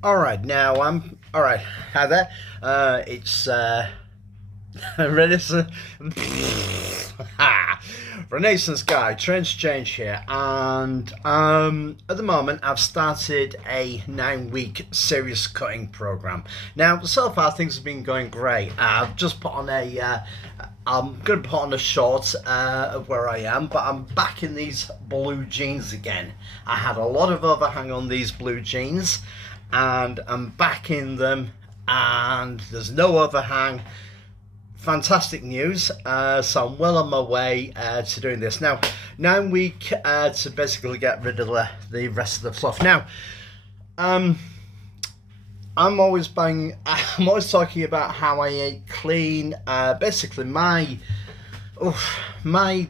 All right, now I'm all right. Hi there. It's Renaissance. Renaissance guy, Trench Change here, and at the moment I've started a 9 week serious cutting program. Now, so far things have been going great. I've just put on a. I'm gonna put on a short of where I am, but I'm back in these blue jeans again. I had a lot of overhang on these blue jeans, and I'm back in them, and there's no overhang. Fantastic news. So I'm well on my way to doing this now. 9 week to basically get rid of the rest of the fluff. Now, um, I'm always buying. I'm always talking about how I eat clean. Basically, my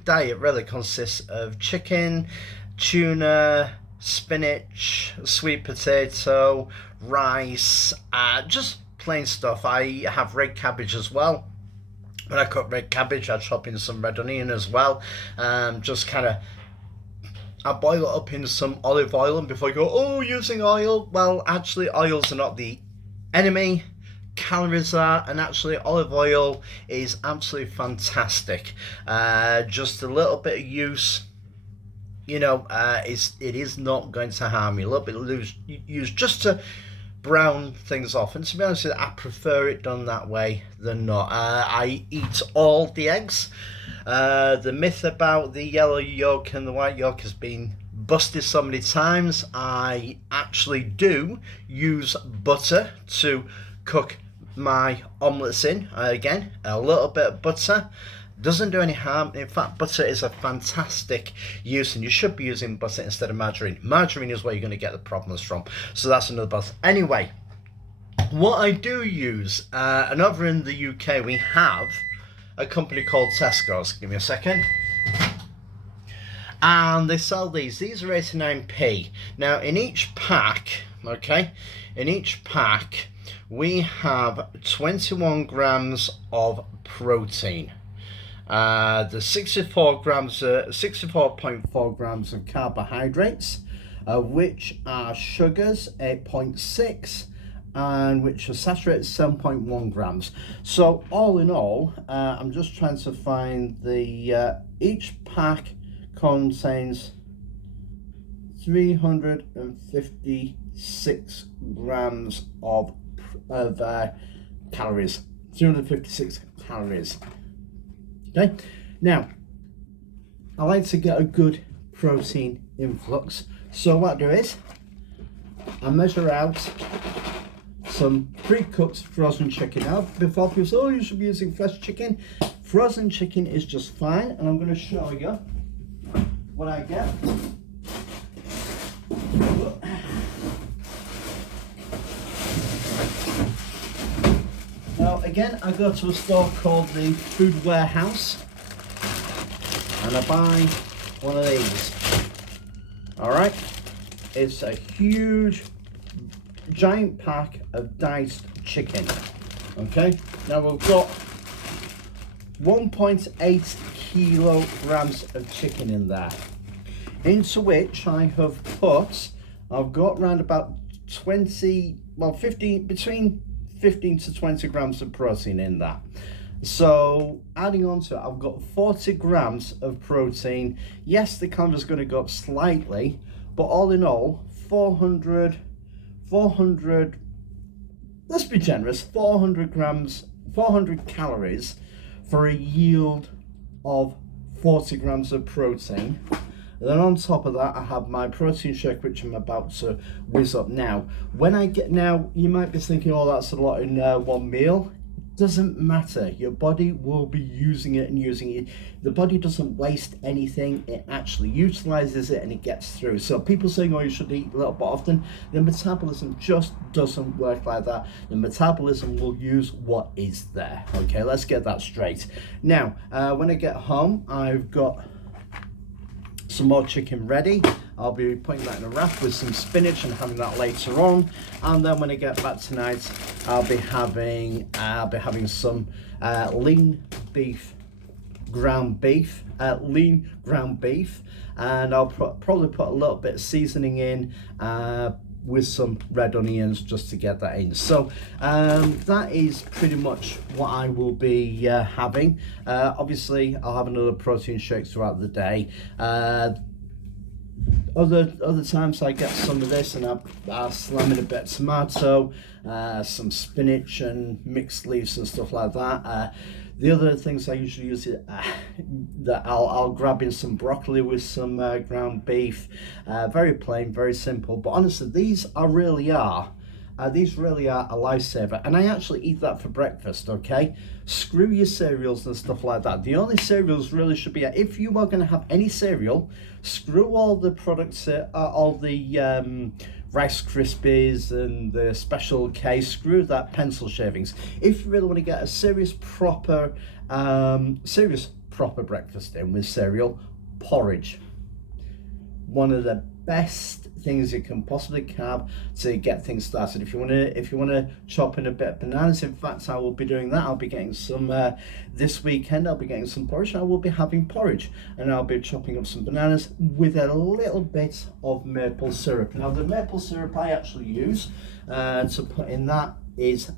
diet really consists of chicken, tuna, spinach, sweet potato, rice, just plain stuff. I have red cabbage as well. When I cook red cabbage, I chop in some red onion as well. Just kind of, I boil it up in some olive oil, and before I go, oh, using oil, well, actually, oils are not the enemy. Calories are, and actually, olive oil is absolutely fantastic. Just a little bit of use, it is not going to harm you. A little bit of use just to brown things off. And to be honest with you, I prefer it done that way than not. I eat all the eggs. The myth about the yellow yolk and the white yolk has been busted so many times. I actually do use butter to cook my omelettes in. Again, a little bit of butter doesn't do any harm. In fact, butter is a fantastic use, and you should be using butter instead of margarine. Margarine is where you're going to get the problems from. So that's another buzz. Anyway, what I do use, and over in the UK, we have a company called Tesco's. Give me a second. And they sell these. These are 89p. Now, in each pack, okay, in each pack, we have 21 grams of protein. The 64.4 grams of carbohydrates, which are sugars 8.6, and which are saturated 7.1 grams. So all in all, I'm just trying to find the each pack contains 356 grams of calories. 356 calories. Okay, now I like to get a good protein influx, so what I do is I measure out some pre-cooked frozen chicken. Now, before people say, oh, you should be using fresh chicken, frozen chicken is just fine, and I'm going to show you what I get. Now, again, I go to a store called the Food Warehouse, and I buy one of these. All right, it's a huge, giant pack of diced chicken. Okay, now we've got 1.8 kilograms of chicken in there, into which I've got around about 15, between 15 to 20 grams of protein in that. So adding on to it, I've got 40 grams of protein. Yes, the calories going to go up slightly, but all in all, 400, let's be generous, 400 grams, 400 calories for a yield of 40 grams of protein. And then on top of that, I have my protein shake, which I'm about to whiz up now. Now, you might be thinking, oh, that's a lot in one meal. Doesn't matter. Your body will be using it and using it. The body doesn't waste anything. It actually utilizes it and it gets through. So people saying, oh, you should eat a little bit often. The metabolism just doesn't work like that. The metabolism will use what is there. Okay, let's get that straight. Now, when I get home, I've got some more chicken ready. I'll be putting that in a wrap with some spinach and having that later on. And then when I get back tonight, I'll be having some lean ground beef, and I'll probably put a little bit of seasoning in, with some red onions just to get that in. So that is pretty much what I will be having. Obviously I'll have another protein shake throughout the day. Other times I get some of this and I slam in a bit of tomato, some spinach and mixed leaves and stuff like that. The other things I usually use is that I'll grab in some broccoli with some ground beef. Very plain, very simple. But honestly, these really are a lifesaver, and I actually eat that for breakfast. Okay, screw your cereals and stuff like that. The only cereals really should be, if you are going to have any cereal, screw all the products, all the Rice Krispies and the Special K, screw that, pencil shavings. If you really want to get a serious proper breakfast in with cereal, porridge. One of the best things you can possibly have to get things started. If you want to chop in a bit of bananas, in fact I will be doing that. I'll be getting some this weekend. I'll be getting some porridge. I will be having porridge, and I'll be chopping up some bananas with a little bit of maple syrup. Now the maple syrup I actually use to put in that is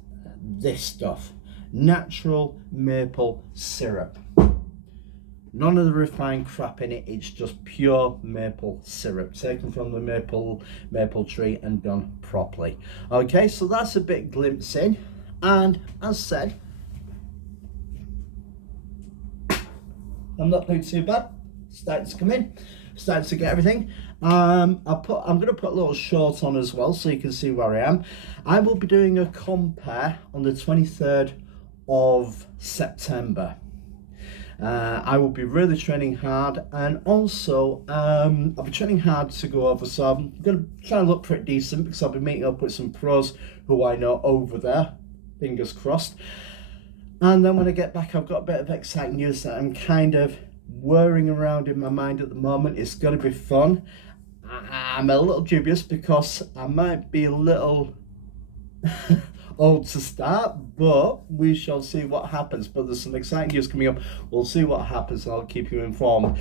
this stuff, natural maple syrup. None of the refined crap in it. It's just pure maple syrup taken from the maple tree and done properly. Okay, so that's a bit glimpse in, and as said, I'm not doing too bad. Starting to come in, starting to get everything. I'm going to put a little short on as well so you can see where I am. I will be doing a compare on the 23rd of September. I will be really training hard, and also I'll be training hard to go over, so I'm going to try and look pretty decent because I'll be meeting up with some pros who I know over there, fingers crossed. And then when I get back, I've got a bit of exciting news that I'm kind of whirring around in my mind at the moment. It's going to be fun. I'm a little dubious because I might be a little old to start, but we shall see what happens. But there's some exciting news coming up. We'll see what happens, and I'll keep you informed.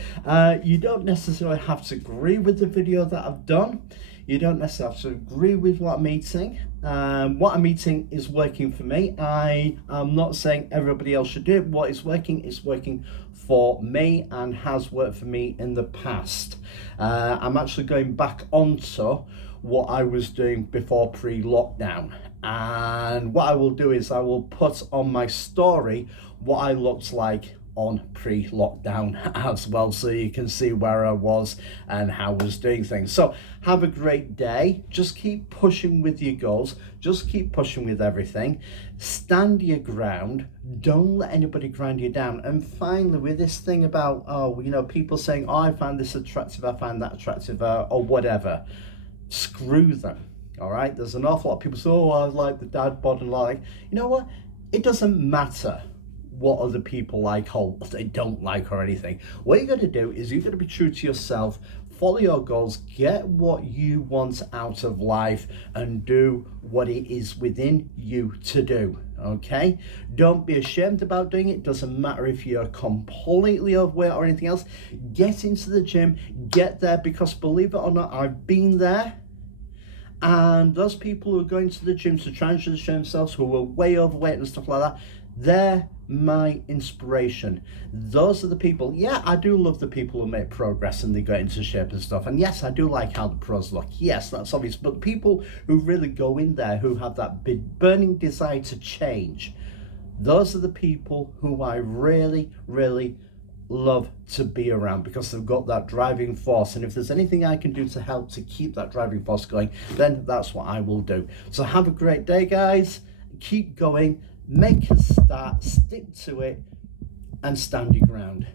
You don't necessarily have to agree with the video that I've done. You don't necessarily have to agree with what I'm eating. What I'm eating is working for me. I am not saying everybody else should do it. What is working for me and has worked for me in the past. I'm actually going back onto what I was doing before pre-lockdown, and what I will do is I will put on my story what I looked like on pre-lockdown as well, so you can see where I was and how I was doing things. So have a great day. Just keep pushing with your goals, just keep pushing with everything, stand your ground, don't let anybody grind you down. And finally, with this thing about people saying, oh, I find this attractive, I find that attractive, or whatever, screw them. All right, there's an awful lot of people say, oh, I like the dad bod, and like, you know what, it doesn't matter what other people like or what they don't like or anything. What you're going to do is you're going to be true to yourself, follow your goals, get what you want out of life, and do what it is within you to do. Okay, don't be ashamed about doing it. Doesn't matter if you're completely overweight or anything else. Get into the gym, get there, because believe it or not, I've been there. And those people who are going to the gym to try and show themselves, who are way overweight and stuff like that, they're my inspiration. Those are the people. Yeah, I do love the people who make progress and they get into shape and stuff. And yes, I do like how the pros look. Yes, that's obvious. But people who really go in there, who have that big burning desire to change, those are the people who I really, really love to be around, because they've got that driving force. And if there's anything I can do to help to keep that driving force going, then that's what I will do. So have a great day, guys. Keep going, make a start, stick to it, and stand your ground.